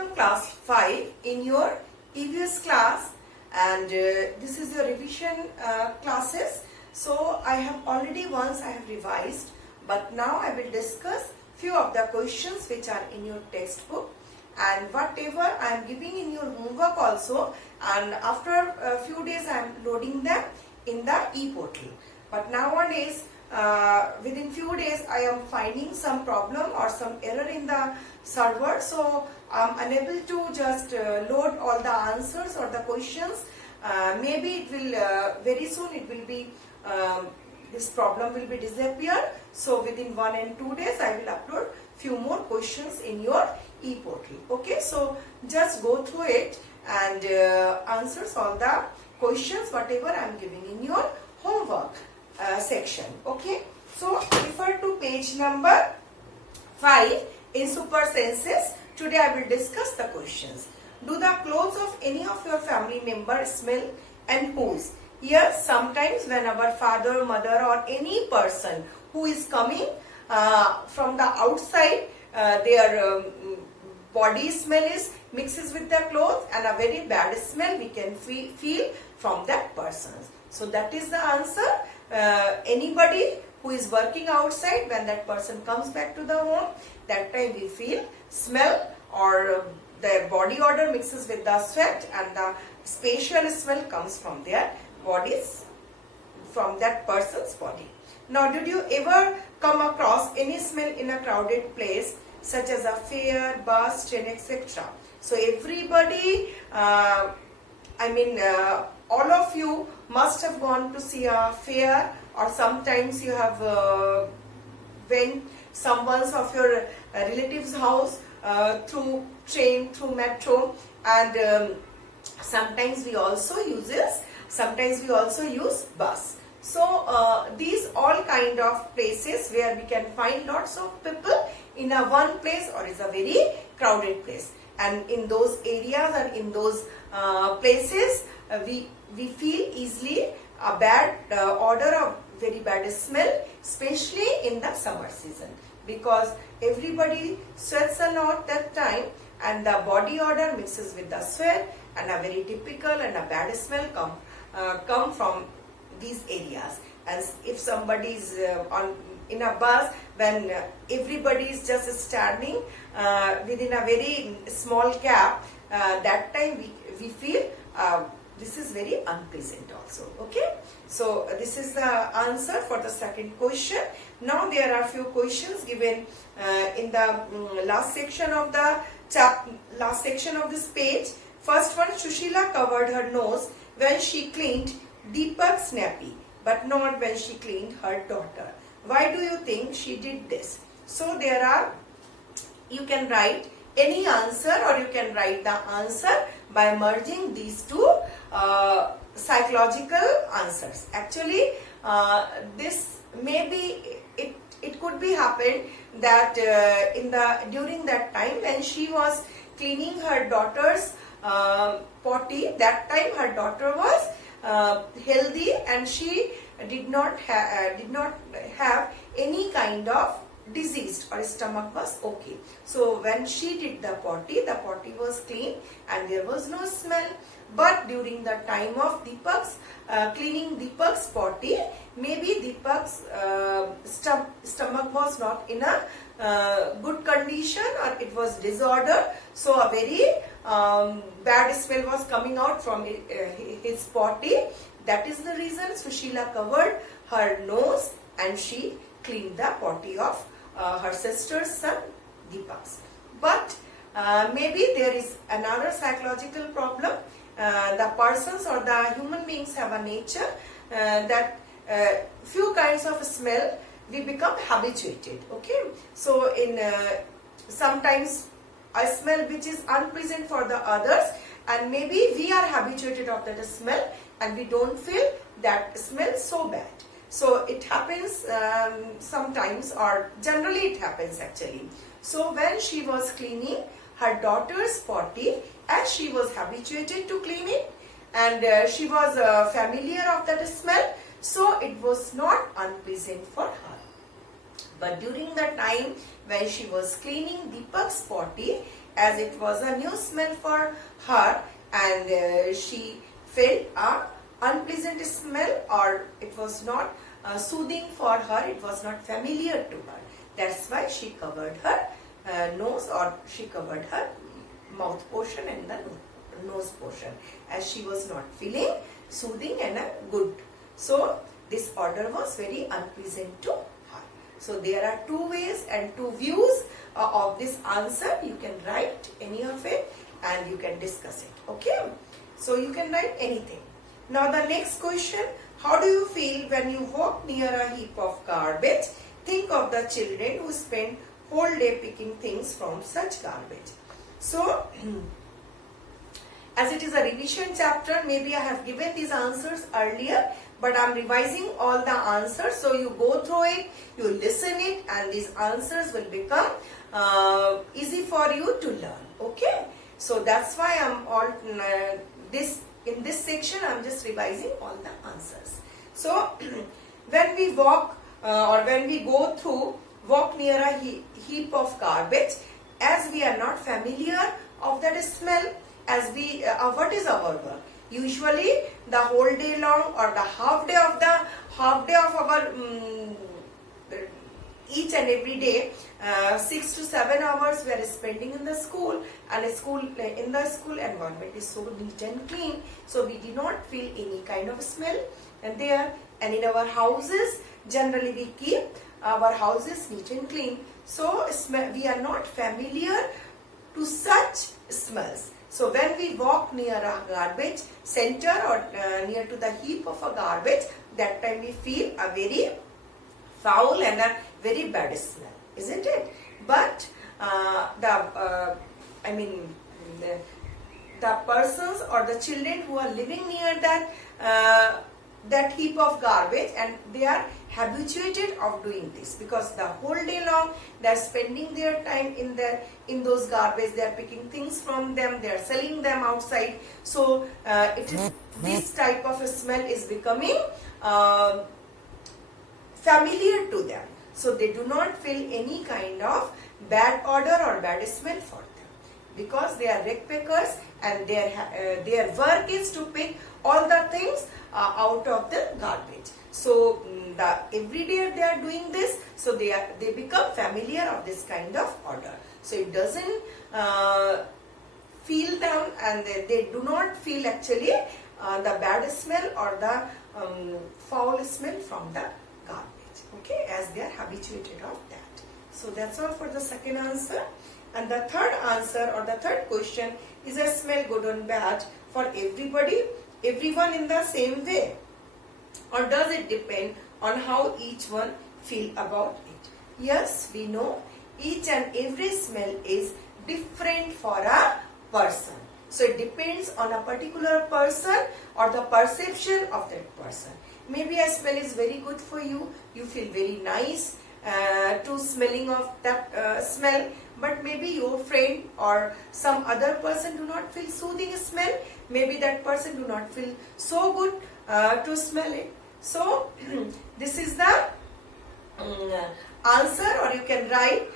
welcome class 5 in your EVS class, and this is your revision classes. So I have already once I have revised, but now I will discuss few of the questions which are in your textbook and whatever I am giving in your homework also, and after a few days I am loading them in the e-portal. But nowadays within few days I am finding some problem or some error in the server, so I am unable to just load all the answers or the questions. Maybe it will very soon it will be this problem will be disappear. So within 1 and 2 days I will upload few more questions in your e-portal. Okay, so just go through it and answers all the questions whatever I am giving in your homework section. Okay, so refer to page number 5 in super senses. Today I will discuss the questions. Do the clothes of any of your family members smell, and whose? Yes, sometimes when our father, mother or any person who is coming from the outside, their body smell is mixes with the clothes, and a very bad smell we can feel from that person. So that is the answer. Anybody who is working outside, when that person comes back to the home, that time we feel smell or their body odor mixes with the sweat, and the spatial smell comes from their bodies, from that person's body. Now, did you ever come across any smell in a crowded place such as a fair, bus, train, etc.? So everybody, all of you must have gone to see a fair, or sometimes you have went someone's of your relative's house through train, through metro, and sometimes we also use bus. So these all kind of places where we can find lots of people in a one place or is a very crowded place, and in those areas and in those places we feel easily a bad odor of very bad smell, especially in the summer season, because everybody sweats a lot that time, and the body odor mixes with the sweat, and a very typical and a bad smell come from these areas. And if somebody is in a bus, when everybody is just standing within a very small gap, that time we feel this is very unpleasant also. Okay, so this is the answer for the second question. Now there are few questions given in the last section of this page. First one, Sushila covered her nose when she cleaned Deepak's nappy, but not when she cleaned her daughter. Why do you think she did this? So there are, you can write any answer, or you can write the answer by merging these two psychological answers. Actually, this maybe it could be happened that during that time when she was cleaning her daughter's potty, that time her daughter was healthy and she did not have any kind of disease, or stomach was okay. So when she did the potty was clean and there was no smell. But during the time of Deepak's cleaning Deepak's potty, maybe Deepak's stomach was not in a good condition, or it was disordered. So a very bad smell was coming out from his potty. That is the reason Sushila covered her nose and she cleaned the potty of her sister's son Deepak's. But maybe there is another psychological problem. The persons or the human beings have a nature that few kinds of smell we become habituated. Okay, so in sometimes a smell which is unpleasant for the others, and maybe we are habituated of that smell and we don't feel that smell so bad. So it happens sometimes, or generally it happens actually. So when she was cleaning her daughter's potty, as she was habituated to clean it, and she was familiar of that smell, so it was not unpleasant for her. But during the time when she was cleaning Deepak's potty, as it was a new smell for her, and she felt a unpleasant smell, or it was not soothing for her, it was not familiar to her. That's why she covered her nose, or she covered her mouth portion and the nose portion, as she was not feeling soothing and good. So this odor was very unpleasant to her. So there are two ways and two views of this answer. You can write any of it and you can discuss it. Okay, so you can write anything. Now the next question: how do you feel when you walk near a heap of garbage? Think of the children who spend whole day picking things from such garbage. So as it is a revision chapter, maybe I have given these answers earlier, but I am revising all the answers. So you go through it, you listen it, and these answers will become easy for you to learn. Okay, so that's why I am all in this section I am just revising all the answers. So when we walk or when we go through, walk near a heap of garbage, as we are not familiar of that smell, as we what is our work? Usually the whole day long or the half day of our each and every day, 6 to 7 hours we are spending in the school, and in the school environment is so neat and clean, so we do not feel any kind of smell. And there, and in our houses, generally we keep our houses neat and clean, so we are not familiar to such smells. So when we walk near a garbage center or near to the heap of a garbage, that time we feel a very foul and a very bad smell, isn't it? But the persons or the children who are living near that heap of garbage, and they are habituated of doing this, because the whole day long they are spending their time in those garbage, they are picking things from them, they are selling them outside. So this type of a smell is becoming familiar to them, so they do not feel any kind of bad odor or bad smell for them, because they are rag pickers, and their work is to pick all the things out of the garbage. So every day they are doing this, so they become familiar of this kind of odor. So it doesn't feel them, and they do not feel actually the bad smell or the foul smell from the garbage. Okay, as they are habituated of that. So that's all for the second answer. And the third answer or the third question: is a smell good or bad for everyone in the same way, or does it depend on how each one feel about it? Yes, we know each and every smell is different for a person. So it depends on a particular person or the perception of that person. Maybe a smell is very good for you, you feel very nice to smelling of that smell, but maybe your friend or some other person do not feel soothing smell. Maybe that person do not feel so good to smell it. So this is the answer, or you can write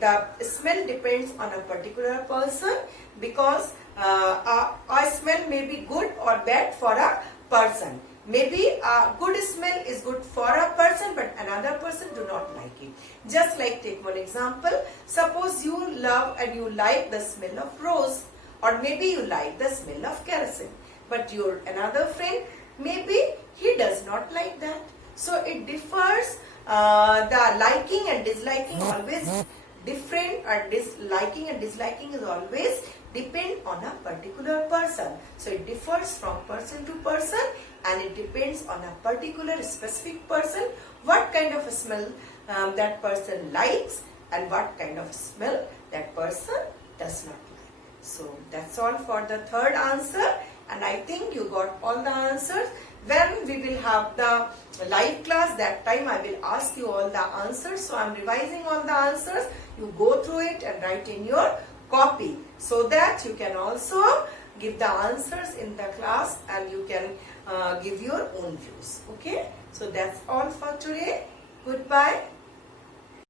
the smell depends on a particular person, because a smell may be good or bad for a person. Maybe a good smell is good for a person, but another person do not like it. Just like, take one example. Suppose you love and you like the smell of rose, or maybe you like the smell of kerosene, but your another friend, maybe he does not like that. So it differs. The liking and disliking always different, or liking and disliking is always depend on a particular person. So it differs from person to person, and it depends on a particular specific person what kind of a smell that person likes, and what kind of smell that person does not like. So that's all for the third answer, and I think you got all the answers. When we will have the live class, that time I will ask you all the answers. So I am revising all the answers. You go through it and write in your copy, so that you can also give the answers in the class, and you can give your own views. Okay, so that's all for today. Goodbye.